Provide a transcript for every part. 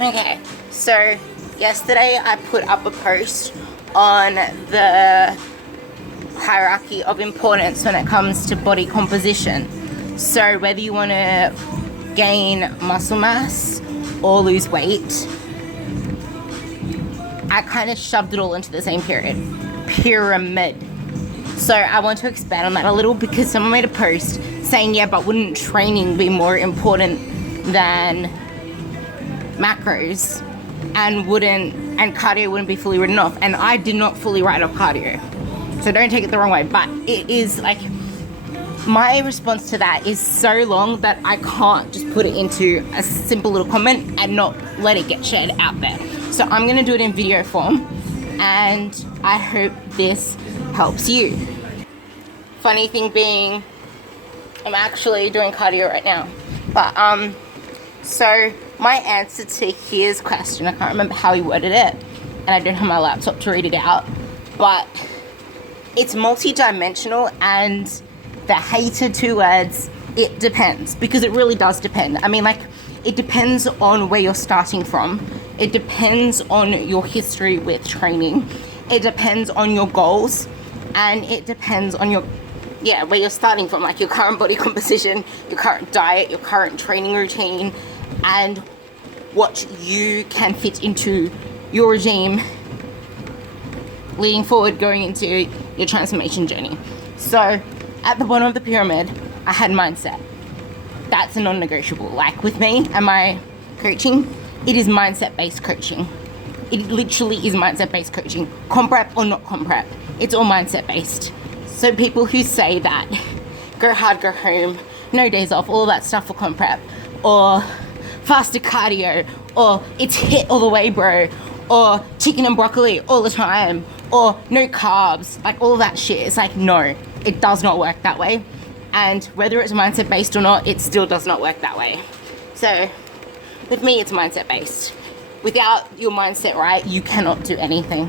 Okay, so yesterday I put up a post on the hierarchy of importance when it comes to body composition. So whether you want to gain muscle mass or lose weight, I kind of shoved it all into the same pyramid. So I want to expand on that a little because someone made a post saying, yeah, but wouldn't training be more important than macros, and cardio wouldn't be fully written off? And I did not fully write off cardio, so don't take it the wrong way, but it is like, my response to that is so long that I can't just put it into a simple little comment and not let it get shared out there. So I'm going to do it in video form, and I hope this helps you. Funny thing being, I'm actually doing cardio right now. But so my answer to his question, I can't remember how he worded it, and I don't have my laptop to read it out, but it's multi-dimensional, and the hated two words, it depends, because it really does depend. I mean, like, it depends on where you're starting from. It depends on your history with training. It depends on your goals, and it depends on where you're starting from, like your current body composition, your current diet, your current training routine, and what you can fit into your regime leading forward, going into your transformation journey. So at the bottom of the pyramid, I had mindset. That's a non-negotiable. Like with me and my coaching, it is mindset-based coaching. It literally is mindset-based coaching. Comp rep or not comp rep, it's all mindset-based. So people who say that go hard, go home, no days off, all that stuff for comp rep, or faster cardio, or it's hit all the way, bro, or chicken and broccoli all the time, or no carbs, like all that shit, it's like, no, it does not work that way. And whether it's mindset based or not, it still does not work that way. So with me, it's mindset based. Without your mindset right, you cannot do anything.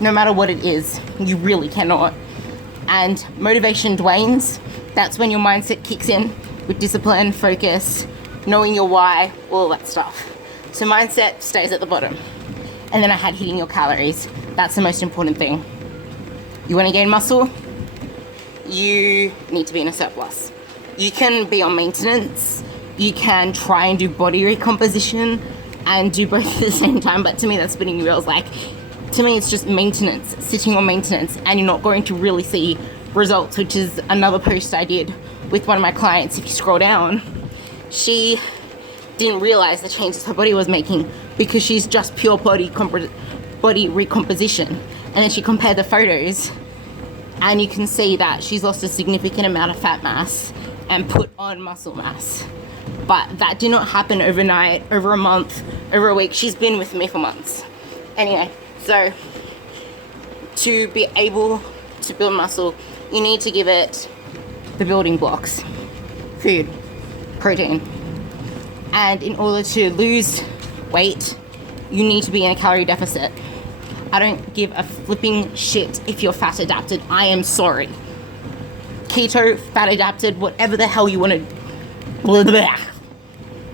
No matter what it is, you really cannot. And motivation dwanes, that's when your mindset kicks in with discipline, focus, knowing your why, all that stuff. So mindset stays at the bottom. And then I had hitting your calories. That's the most important thing. You want to gain muscle? You need to be in a surplus. You can be on maintenance. You can try and do body recomposition and do both at the same time. But to me, that's spinning wheels. Like, to me, it's just maintenance, sitting on maintenance, and you're not going to really see results, which is another post I did with one of my clients. If you scroll down, she didn't realize the changes her body was making because she's just pure body recomposition. And then she compared the photos, and you can see that she's lost a significant amount of fat mass and put on muscle mass. But that did not happen overnight, over a month, over a week. She's been with me for months. Anyway, so to be able to build muscle, you need to give it the building blocks: food, protein. And in order to lose weight, you need to be in a calorie deficit. I don't give a flipping shit if you're fat adapted. I am sorry. Keto, fat adapted, whatever the hell you want to. Blah, blah.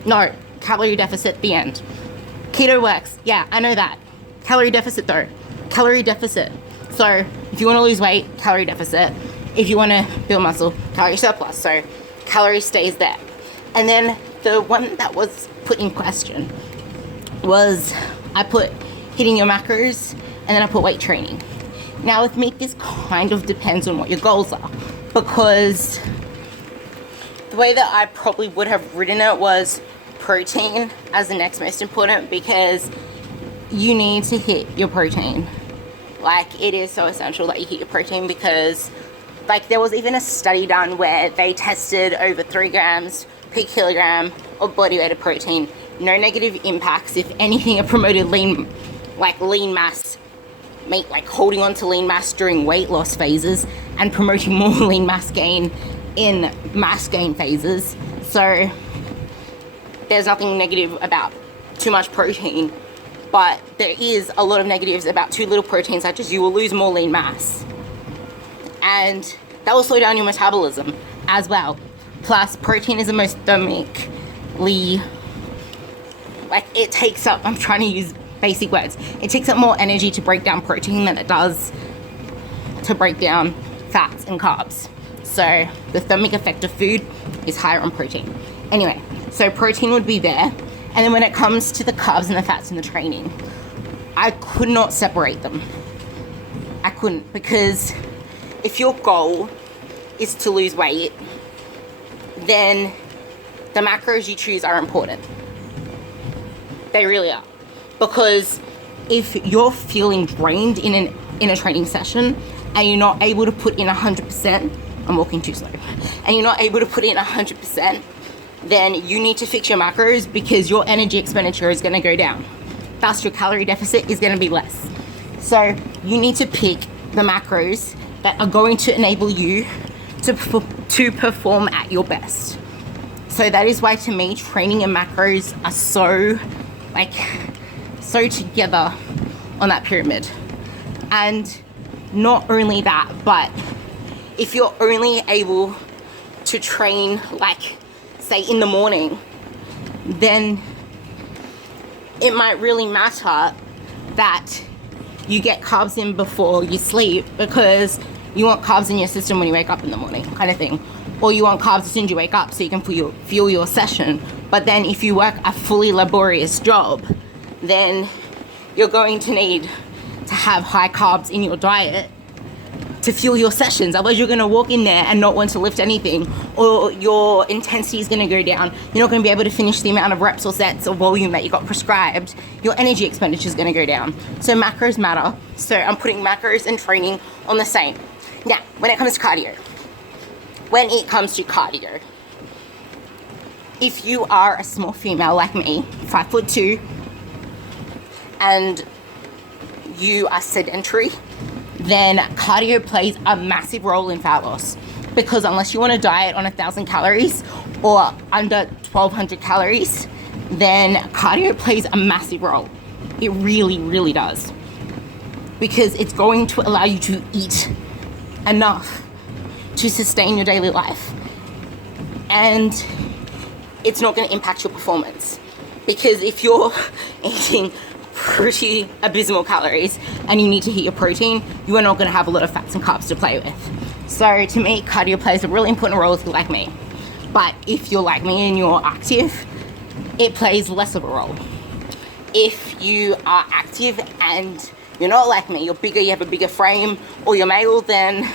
No, calorie deficit, the end. Keto works. Yeah, I know that. Calorie deficit though. Calorie deficit. So if you want to lose weight, calorie deficit. If you want to build muscle, calorie surplus. So calorie stays there. And then the one that was put in question was, I put hitting your macros, and then I put weight training. Now with me, this kind of depends on what your goals are, because the way that I probably would have written it was protein as the next most important, because you need to hit your protein. Like, it is so essential that you hit your protein, because like there was even a study done where they tested over 3 grams per kilogram of body weight of protein. No negative impacts. If anything, it promoted lean mass, like holding on to lean mass during weight loss phases and promoting more lean mass gain in mass gain phases. So there's nothing negative about too much protein, but there is a lot of negatives about too little protein, such as you will lose more lean mass, and that will slow down your metabolism as well. Plus, protein is the most thermically like it takes up, I'm trying to use basic words, it takes up more energy to break down protein than it does to break down fats and carbs. So the thermic effect of food is higher on protein. Anyway, so protein would be there. And then when it comes to the carbs and the fats and the training, I could not separate them. I couldn't, because if your goal is to lose weight, then the macros you choose are important. They really are. Because if you're feeling drained in a training session and you're not able to put in 100%, I'm walking too slow, and you're not able to put in 100%, then you need to fix your macros, because your energy expenditure is going to go down. Thus, your calorie deficit is going to be less. So you need to pick the macros that are going to enable you to perform at your best. So that is why, to me, training and macros are so together on that pyramid. And not only that, but if you're only able to train, like, say in the morning, then it might really matter that you get carbs in before you sleep, because you want carbs in your system when you wake up in the morning, kind of thing. Or you want carbs as soon as you wake up so you can fuel your session. But then if you work a fully laborious job, then you're going to need to have high carbs in your diet to fuel your sessions. Otherwise you're going to walk in there and not want to lift anything, or your intensity is going to go down. You're not going to be able to finish the amount of reps or sets or volume that you got prescribed. Your energy expenditure is going to go down. So macros matter. So I'm putting macros and training on the same. Now, when it comes to cardio, if you are a small female like me, 5'2", and you are sedentary, then cardio plays a massive role in fat loss. Because unless you want to diet on 1,000 calories or under 1,200 calories, then cardio plays a massive role. It really, really does. Because it's going to allow you to eat enough to sustain your daily life. And it's not going to impact your performance. Because if you're eating pretty abysmal calories and you need to hit your protein, you are not going to have a lot of fats and carbs to play with. So to me, cardio plays a really important role if you're like me. But if you're like me and you're active, it plays less of a role. If you are active and you're not like me, you're bigger, you have a bigger frame, or you're male, then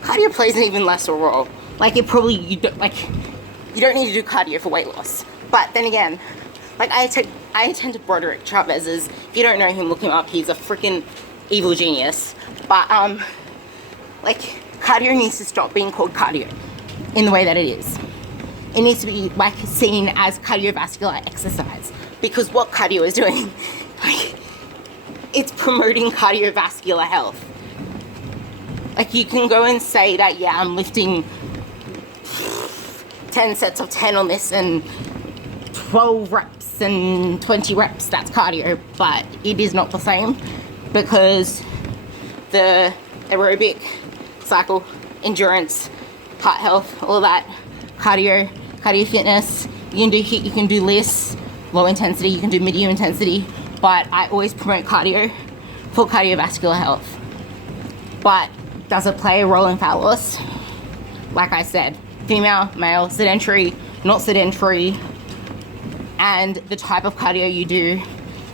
cardio plays an even lesser role. Like you don't need to do cardio for weight loss. But then again, like I attend to Broderick Chavez's. If you don't know him, look him up. He's a freaking evil genius. But like cardio needs to stop being called cardio in the way that it is. It needs to be like seen as cardiovascular exercise, because what cardio is doing, like, it's promoting cardiovascular health. Like you can go and say that, yeah, I'm lifting 10 sets of 10 on this and 12 reps and 20 reps, that's cardio, but it is not the same, because the aerobic cycle, endurance, heart health, all of that, cardio fitness, you can do HIIT, you can do less, low intensity, you can do medium intensity, but I always promote cardio for cardiovascular health. But does it play a role in fat loss? Like I said, female, male, sedentary, not sedentary, and the type of cardio you do,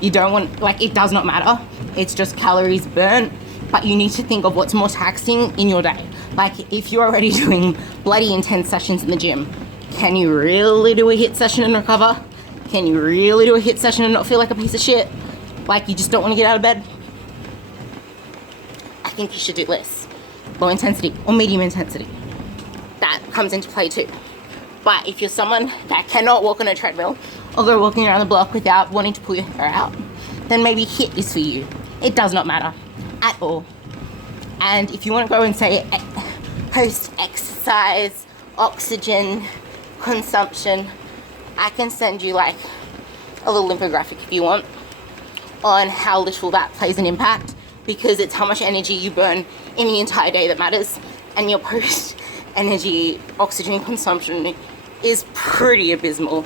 you don't want, like, it does not matter. It's just calories burnt, but you need to think of what's more taxing in your day. Like, if you're already doing bloody intense sessions in the gym, can you really do a HIIT session and recover? Can you really do a HIIT session and not feel like a piece of shit? Like, you just don't want to get out of bed? I think you should do less. Low intensity or medium intensity. That comes into play too. But if you're someone that cannot walk on a treadmill or go walking around the block without wanting to pull your hair out, then maybe HIIT is for you. It does not matter at all. And if you want to go and say post-exercise oxygen consumption, I can send you like a little infographic if you want on how little that plays an impact, because it's how much energy you burn in the entire day that matters, and your post-energy oxygen consumption is pretty abysmal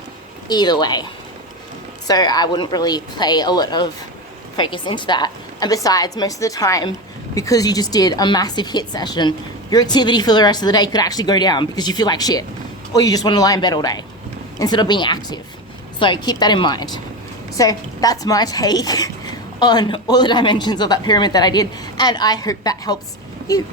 either way. So I wouldn't really play a lot of focus into that. And besides, most of the time, because you just did a massive HIIT session, your activity for the rest of the day could actually go down because you feel like shit, or you just want to lie in bed all day instead of being active. So keep that in mind. So that's my take on all the dimensions of that pyramid that I did, and I hope that helps you.